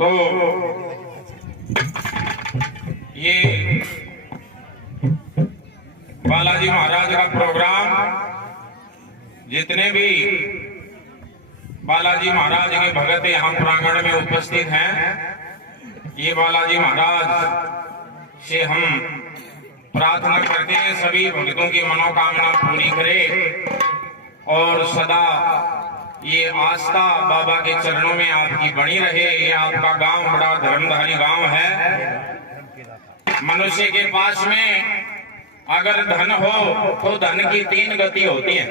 तो ये बालाजी महाराज का प्रोग्राम, जितने भी बालाजी महाराज के भगत यहाँ प्रांगण में उपस्थित हैं, ये बालाजी महाराज से हम प्रार्थना करते हैं सभी भक्तों की मनोकामना पूरी करे और सदा ये आस्था बाबा के चरणों में आपकी बनी रहे। ये आपका गांव बड़ा धर्मधारी गांव है। मनुष्य के पास में अगर धन हो तो धन की 3 गति होती है,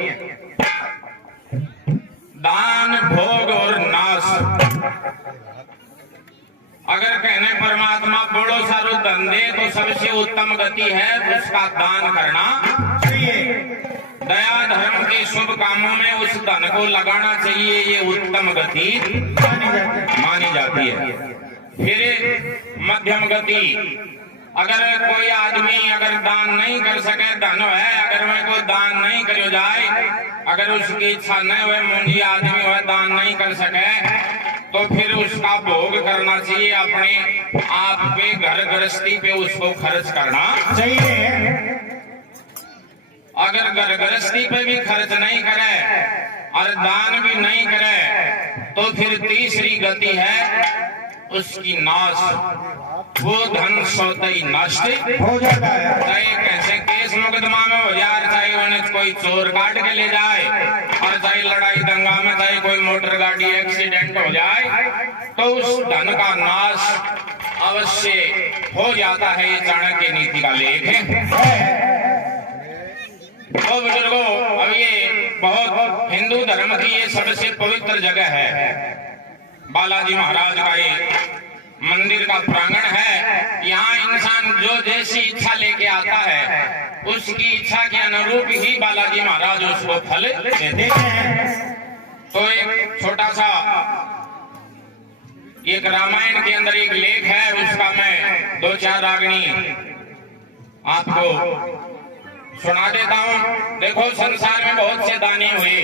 दान, भोग और नाश। अगर कहने परमात्मा बड़ो सारो धन दे तो सबसे उत्तम गति है उसका दान करना चाहिए। दया धर्म के शुभ कामों में उस धन को लगाना चाहिए, ये उत्तम गति मानी जाती है। फिर मध्यम गति, अगर कोई आदमी अगर दान नहीं कर सके, धन है अगर मैं कोई दान नहीं करो जाए, अगर उसकी इच्छा नहीं हुए, मुंजी आदमी हुए दान नहीं कर सके, तो फिर उसका भोग करना चाहिए। अपने आप पे घर गृहस्थी पे उसको खर्च करना चाहिए। अगर घर गृहस्थी पे भी खर्च नहीं करे और दान भी नहीं करे तो फिर तीसरी गति है उसकी नाश। वो धन स्वतः ही नष्ट हो जाता है। चाहे कैसे केस मुकदमा में हो जाए, चाहे उन्हें कोई चोर काट के ले जाए, और चाहे लड़ाई दंगा में, चाहे कोई मोटर गाड़ी एक्सीडेंट हो जाए, तो उस धन का नाश अवश्य हो जाता है। ये चाणक्य नीति का लेख है। तो बुजुर्गों, अब ये बहुत हिंदू धर्म की ये सबसे पवित्र जगह है। बालाजी महाराज का ये मंदिर का प्रांगण है। यहाँ इंसान जो जैसी इच्छा लेके आता है उसकी इच्छा के अनुरूप ही बालाजी महाराज उसको फल देते हैं। तो एक छोटा सा एक रामायण के अंदर एक लेख है, उसका मैं 2-4 रागनी आपको सुना देता हूँ। देखो, संसार में बहुत से दानी हुए,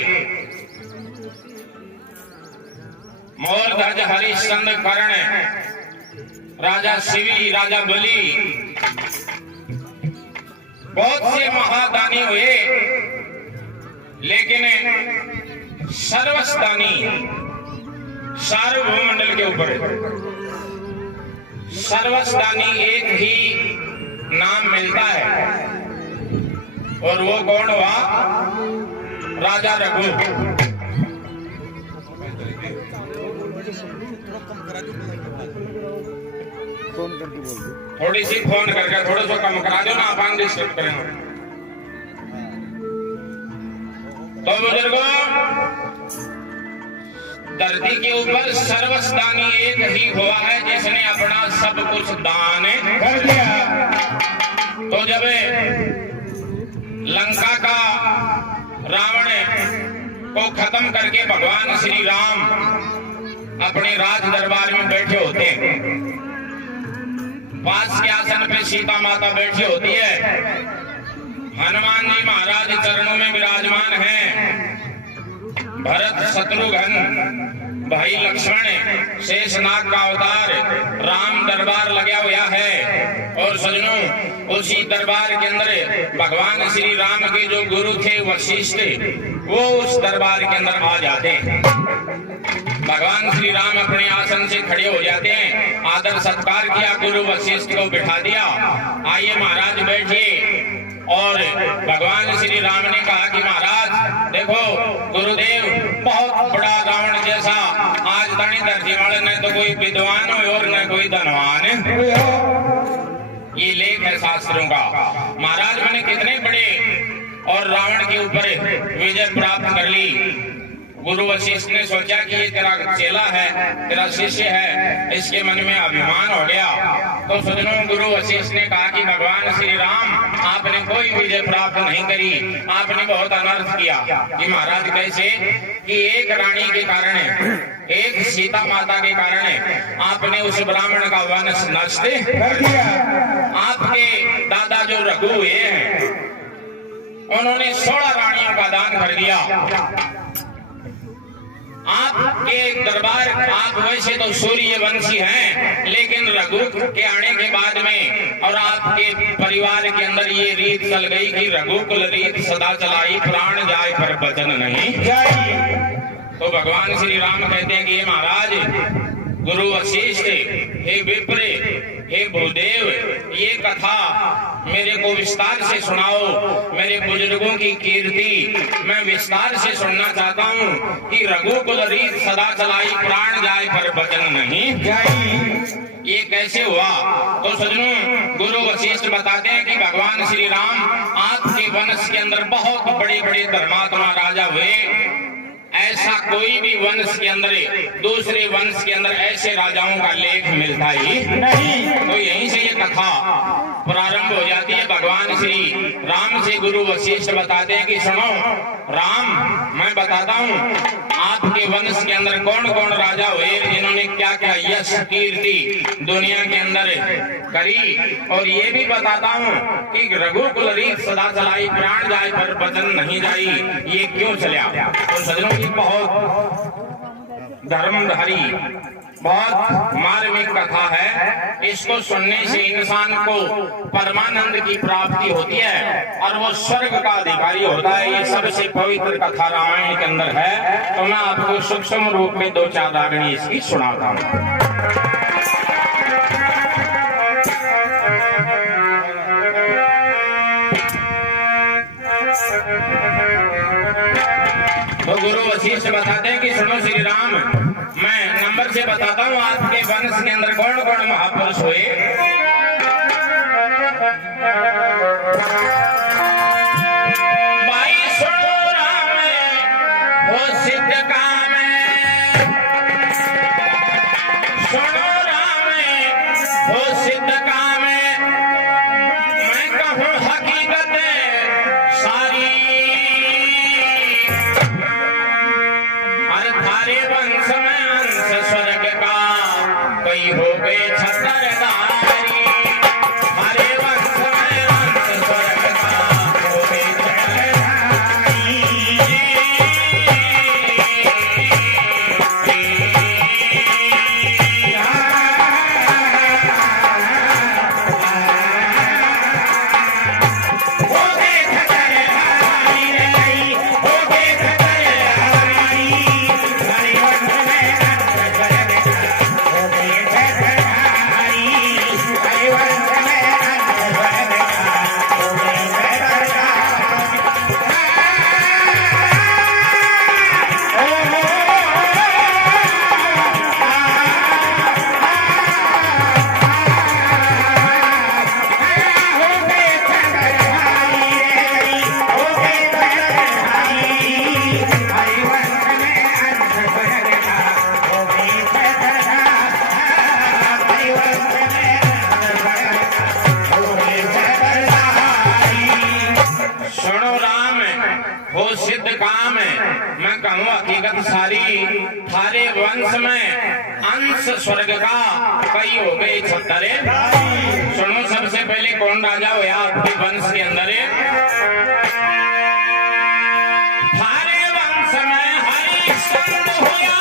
मोर ध्वज हरिश्चंद्र कर्ण, राजा शिवी, राजा बलि, बहुत से महादानी हुए, लेकिन सर्वस्दानी सार्वभौम मंडल के ऊपर सर्वस्दानी एक ही नाम मिलता है, और वो कौन हुआ? राजा रघु। थोड़ी सी फोन करके थोड़ा सा कम करा दो ना, आप डिस्टर्ब करेंगे। तो बुजुर्गों, धरती के ऊपर सर्वस्दानी एक ही हुआ है जिसने अपना सब कुछ दान कर दिया। तो जब लंका का रावण को खत्म करके भगवान श्री राम अपने राज दरबार में बैठे होते हैं, पास के आसन पे सीता माता बैठी होती है, हनुमान जी महाराज चरणों में विराजमान हैं, भरत शत्रुघ्न भाई लक्ष्मण शेषनाग का अवतार राम दरबार लगा हुआ है। और सजनों, उसी दरबार के अंदर भगवान श्री राम के जो गुरु थे वशिष्ठ, वो उस दरबार के अंदर आ जाते हैं। भगवान श्री राम अपने आसन से खड़े हो जाते हैं, आदर सत्कार किया, गुरु वशिष्ठ को बिठा दिया, आइए महाराज बैठिए। और भगवान श्री राम ने कहा कि महाराज देखो, गुरुदेव बहुत बड़ा रावण जैसा आज तनी धरती वाले न तो कोई विद्वान हो और न कोई धनवान हो। ये लेख है शास्त्रों का। महाराज मैंने कितने बड़े और रावण के ऊपर विजय प्राप्त कर ली। गुरु वशिष्ठ ने सोचा कि ये तेरा चेला है, तेरा शिष्य है, इसके मन में अभिमान हो गया। तो सज्जनों, गुरु वशिष्ठ ने कहा कि भगवान श्री राम, आपने कोई विजय प्राप्त नहीं करी, आपने बहुत अनर्थ किया। कि महाराज कैसे? कि एक रानी के कारण, एक सीता माता के कारण आपने उस ब्राह्मण का वंश नष्ट कर दिया। आपके दादा जो रघु हुए हैं, उन्होंने 16 रानियों का दान कर दिया। आपके दरबार, आप वैसे तो सूर्यवंशी हैं, लेकिन रघु के आने के बाद में और आपके परिवार के अंदर ये रीत चल गई कि रघुकुल रीत सदा चलाई, प्राण जाए पर वचन नहीं जाए। तो भगवान श्री राम कहते हैं कि महाराज गुरु वशिष्ठ, हे विप्र, हे भूदेव, ये कथा मेरे को विस्तार से सुनाओ। मेरे बुजुर्गों की कीर्ति मैं विस्तार से सुनना चाहता हूँ कि रघुकुल रीत सदा चलाई, प्राण जाए पर वचन नहीं जाई। ये कैसे हुआ? तो सज्जनों, गुरु वशिष्ठ बताते हैं कि भगवान श्री राम आपके वंश के अंदर बहुत बड़े बड़े धर्मात्मा राजा हुए। ऐसा कोई भी वंश के अंदर, दूसरे वंश के अंदर ऐसे राजाओं का लेख मिलता ही नहीं। तो यहीं से ये कथा प्रारंभ हो जाती है। भगवान श्री राम से गुरु वशिष्ठ बताते हैं कि सुनो राम, मैं बताता हूँ आपके वंश के अंदर कौन कौन राजा हुए, जिन्होंने क्या क्या यश कीर्ति दुनिया के अंदर करी, और ये भी बताता हूँ कि रघुकुल रीत सदा चलाई, प्राण जाए पर वचन नहीं जाई, ये क्यों चला। तो सज्जनों की बहुत धर्मधारी, बहुत मार्मिक कथा है। इसको सुनने से इंसान को परमानंद की प्राप्ति होती है और वो स्वर्ग का अधिकारी होता है। ये सबसे पवित्र कथा रामायण के अंदर है। तो मैं आपको सूक्ष्म रूप में दो चार रागणी इसकी सुनाता हूँ। तो गुरु वशिष्ठ बताते हैं कि सुनो श्री राम, मैं नंबर से बताता हूँ आपके वंश के अंदर कौन कौन महापुरुष हुए। भाई सुनो राम, वो सिद्ध काम है, सुनो राम, वो सिद्ध काम है। मैं कहूँ हकीकत सारी, थारे वंश में अंश स्वर्ग का, कई हो गए छत्रधारी। थारे वंश में अंश स्वर्ग का, हो गए छत्रधारी। सिद्ध काम है, मैं कहूँ हकीकत सारी। थारे वंश में अंश स्वर्ग का, कई हो गए छत्तरे। सुनो सबसे पहले कौन राजा हुआ आपके वंश के अंदर? थारे वंश में हरिश्चंद्र हुआ।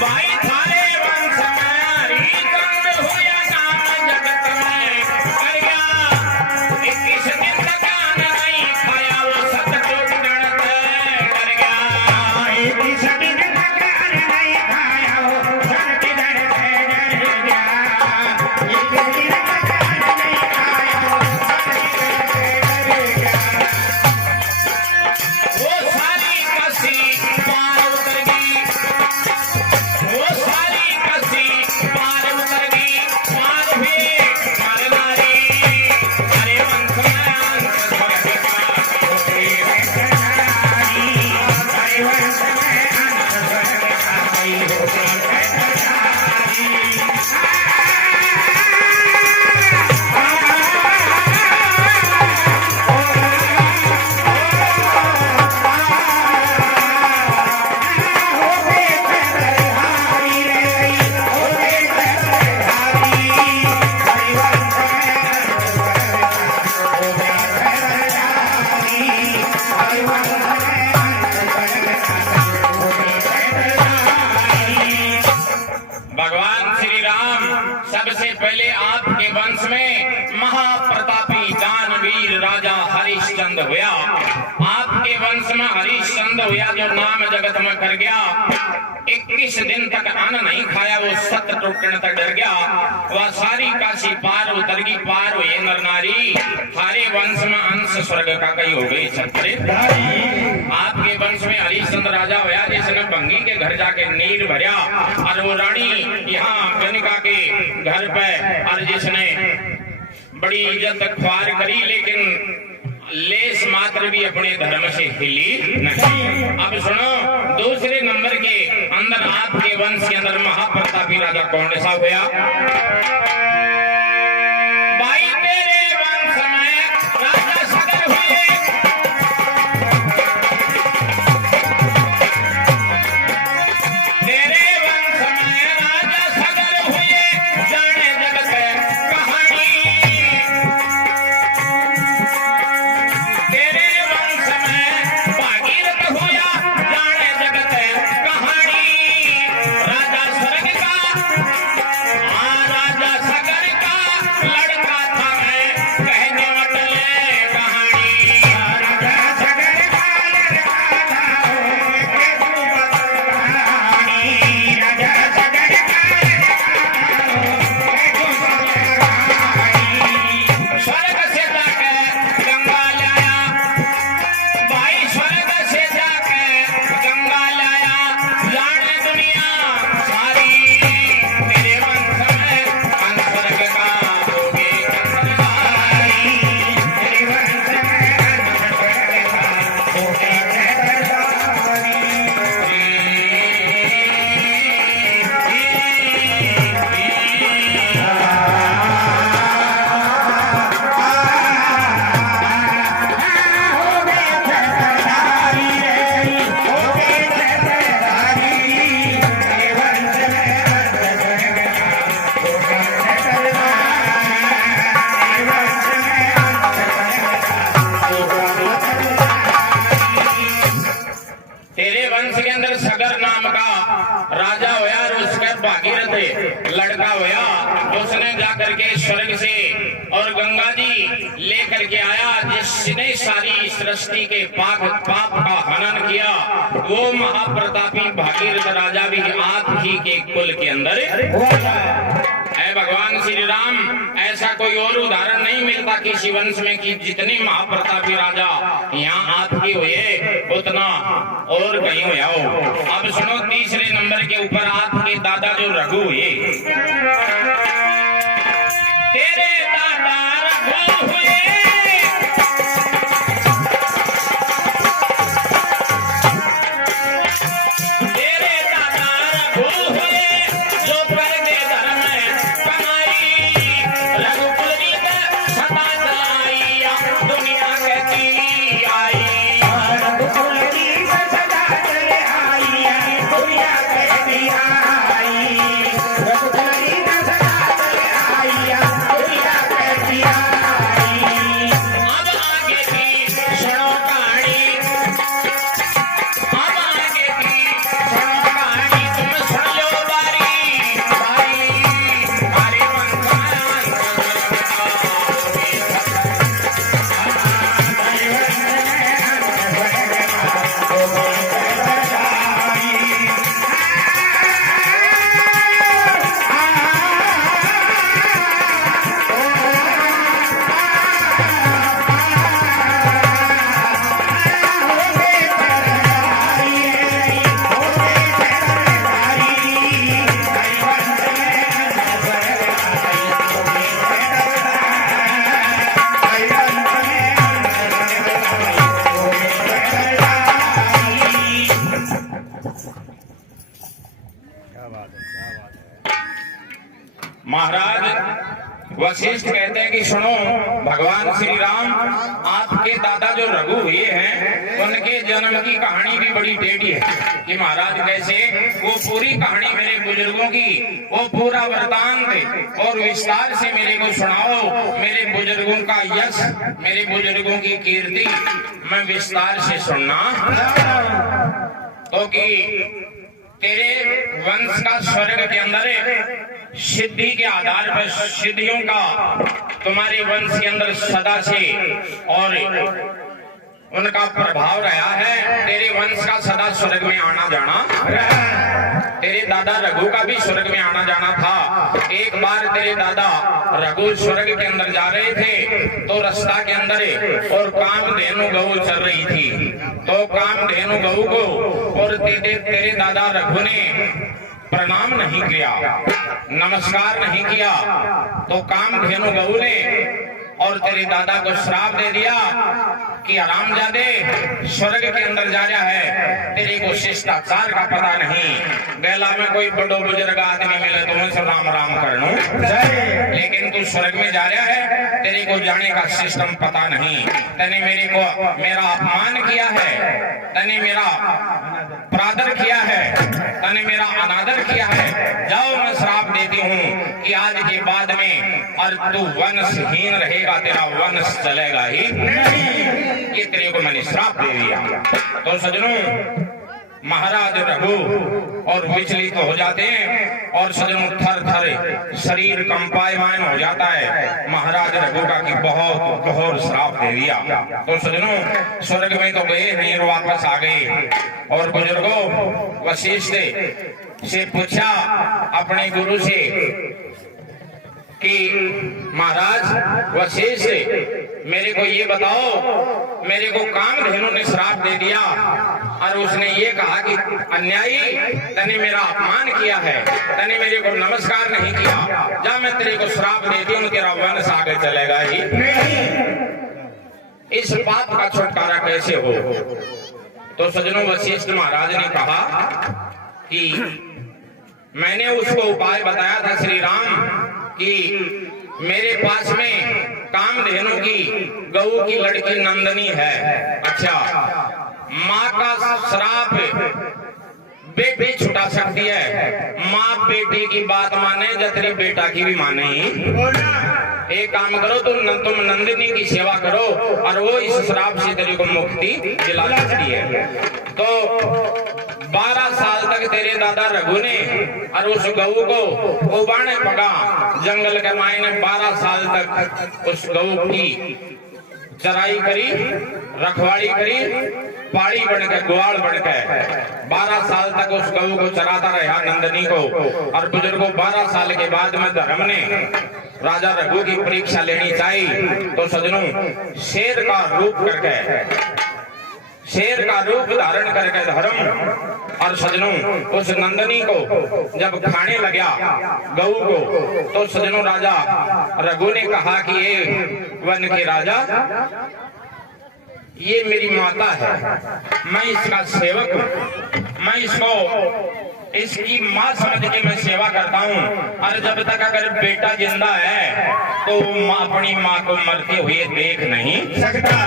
भाई थारे वंश में हरिश्चंद्र हुआ, नाम जगत में कर गया। 21 दिन कान नहीं खाया, वो सतयुग गणत कर गया। 21 दिन कान नहीं खाया, वो सतयुग गणत कर गया। पहले आपके वंश में महाप्रतापी दानवीर राजा हरिश्चंद्र हुआ। आपके वंश में हरिश्चंद्र हुआ जो नाम जगत में कर गया। 21 दिन तक अन्न नहीं खाया, वो सत टूटने तक डर गया। वह सारी काशी पार उतर गई, पार हुए नर नारी। हरे वंश में अंश स्वर्ग का कई हो गई छत्रे। आपके वंश में हरिश्चंद्र राजा हुआ जिसने भंगी के घर जाके नीर भरा, और वो रानी यहाँ गणिका के घर पे, और जिसने बड़ी इज्जत ख्वार करी, लेकिन लेस मात्र भी अपने धर्म से हिली नहीं। अब सुनो, दूसरे नंबर के अंदर आपके वंश के अंदर महाप्रतापी राजा कौन सा हुआ? भाई तेरे वंश में राजा सगर हुए। तेरे वंश में राजा सगर हुए, जाने जगत कहानी। तेरे वंश में भागीरथ हुआ, जाने जगत कहानी। राजा स्वर्ग का राजा सगर का लड़का था मैं, कहने वटले कहानी। राजा सगर का लड़का था कहानी। राजा सगर का स्वर्ग से जाके गंगा लाया। भाई स्वर्ग से जाके गंगा लाया, जाने दुनिया सारी। तेरे वंश में अंश स्वर्ग का होगे कंसरदारी। तेरे वंश में अंश स्वर्ग का होगे तेरे वंश के अंदर सगर नाम का राजा हुआ, और उसका भागीरथ लड़का हुआ। उसने जाकर के स्वर्ग से और गंगा जी लेकर के आया, जिसने सारी सृष्टि के पाप का हनन किया। वो महाप्रतापी भागीरथ राजा भी आप ही के कुल के अंदर है। भगवान श्री राम, ऐसा कोई और उदाहरण नहीं मिलता किसी वंश में कि जितने महाप्रतापी राजा यहाँ आपके हुए उतना और कहीं हुआ हो। अब सुनो, तीसरे नंबर के ऊपर आपके दादा जो रघु हुए। तेरे दादा रघु हुए। तेरे दादा रघु हुए, जो पर्दे धर्म कमाई। रघुकुल रीत सदा चलाई, दुनिया कहती आई। रघुकुल रीत सदा चले आई, दुनिया कहती आई। रघुकुल रीत सदा चले आई, दुनिया कहती आई। अब आगे की सुनो कहानी। अब आगे की सुनो कहानी, तुम सुन लो बारी बारी। हरे वंश महाराज वशिष्ठ कहते हैं कि सुनो, भगवान श्री राम आपके दादा जो रघु हुए हैं, उनके जन्म की कहानी भी बड़ी टेढ़ी है कि महाराज कैसे। वो पूरी कहानी मेरे बुजुर्गों की, वो पूरा वृतांत और विस्तार से मेरे को सुनाओ। मेरे बुजुर्गों का यश, मेरे बुजुर्गों की कीर्ति मैं विस्तार से सुनना, तो कि तेरे वंश का स्वर्ग के अंदर सिद्धि के आधार पर सिद्धियों का तुम्हारे वंश के अंदर सदा से और उनका प्रभाव रहा है। तेरे वंश का सदा स्वर्ग में आना जाना रहा। तेरे दादा रघु का भी स्वर्ग में आना जाना था। एक बार तेरे दादा रघु स्वर्ग के अंदर जा रहे थे तो रास्ता के अंदर और कामधेनु गऊ चल रही थी। तो कामधेनु गऊ को और तेरे दादा रघु ने प्रणाम नहीं किया, नमस्कार नहीं किया। तो कामधेनु गऊ ने और तेरे दादा को श्राप दे दिया कि हरामजादे स्वर्ग के अंदर जा रहा है, तेरे को शिष्टाचार का पता नहीं। बेला में कोई बड़ो बुजुर्ग आदमी मिले तो उनसे राम राम कर लूं, लेकिन तू स्वर्ग में जा रहा है, तेरे को जाने का सिस्टम पता नहीं। तने मेरा अपमान किया है, तने मेरा प्रादर किया है, तने मेरा अनादर किया है। जाओ मैं श्राप देती हूँ कि आज के बाद में और तू वंशहीन रहेगा, तेरा वंश चलेगा ही नहीं। ये तेरे को मैंने श्राप दे दिया। तो सजनों, महाराज रघु और विचलित हो जाते हैं और सजनों थर थर शरीर कंपायमान हो जाता है। महाराज रघु का कि बहुत घोर श्राप दे दिया। तो सजनों, स्वर्ग में तो गए नहीं और वापस आ गए। और बुजुर्गों, वशिष्ठ से पूछा अपने गुरु से कि महाराज वशिष्ठ, मेरे को ये बताओ, मेरे को कामधेनु ने श्राप दे दिया और उसने ये कहा कि अन्यायी, तने मेरा अपमान किया है, तने मेरे को नमस्कार नहीं किया, जा मैं तेरे को श्राप देती हूँ, तेरा वंश आगे चलेगा ही नहीं। इस बात का छुटकारा कैसे हो? तो सजनों, वशिष्ठ महाराज ने कहा कि मैंने उसको उपाय बताया था श्री राम कि मेरे पास में कामधेनु की गऊ की लड़की नंदनी है। अच्छा, माँ का श्राप बेटी छुटा सकती है, माँ बेटी की बात माने जतरी बेटा की भी माने ही। एक काम करो, तुम नंदिनी की सेवा करो और वो इस श्राप से तेरे को मुक्ति दिला सकती है। तो 12 साल तक तेरे दादा रघु ने और उस गऊ को उबाने पका जंगल के मायने 12 साल तक उस गऊ की चराई करी, रखवाड़ी करी, पाड़ी बनकर ग्वाल बनकर 12 साल तक उस गऊ को चराता रहा नंदनी को। और बुजुर्गों, 12 साल के बाद में धर्म ने राजा रघु की परीक्षा लेनी चाहिए। तो सजनों, शेर का रूप करके, शेर का रूप धारण करके धर्म और सजनों उस नंदनी को जब खाने लगा गऊ को, तो सजनों राजा रघु ने कहा कि ये वन के राजा, ये मेरी माता है, मैं इसका सेवक हूँ, मैं इसकी माँ समझ के मैं सेवा करता हूँ। और जब तक अगर बेटा जिंदा है तो अपनी माँ को मरते हुए देख नहीं सकता।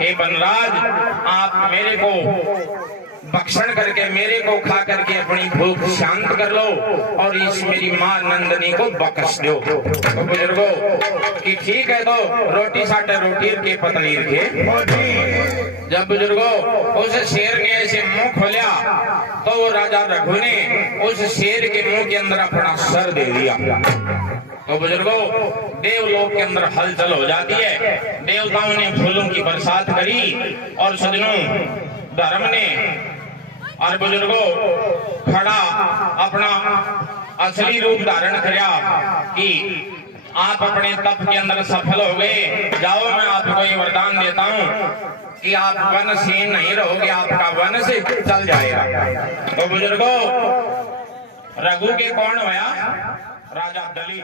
हे वनराज, आप मेरे को भक्षण करके, मेरे को खा करके अपनी भूख शांत कर लो और इस मेरी माँ नंदनी को बख्श दो। तो बुजुर्गों कि ठीक है, तो रोटी साटे रोटी के पतलीर के। जब बुजुर्गों उस शेर ने ऐसे मुंह खोला तो वो राजा रघु ने उस शेर के मुंह के अंदर अपना सर दे दिया। तो बुजुर्गों, देवलोक के अंदर हलचल हो जाती है, देवताओं ने फूलों की बरसात करी और सजनों धर्म ने और बुजुर्गों खड़ा अपना असली रूप धारण किया कि आप अपने तप के अंदर सफल हो गए। जाओ, मैं आपको ये वरदान देता हूँ कि आप वनहीन नहीं रहोगे, आपका वन से चल जाएगा। तो बुजुर्गों, रघु के कौन होया? राजा दली।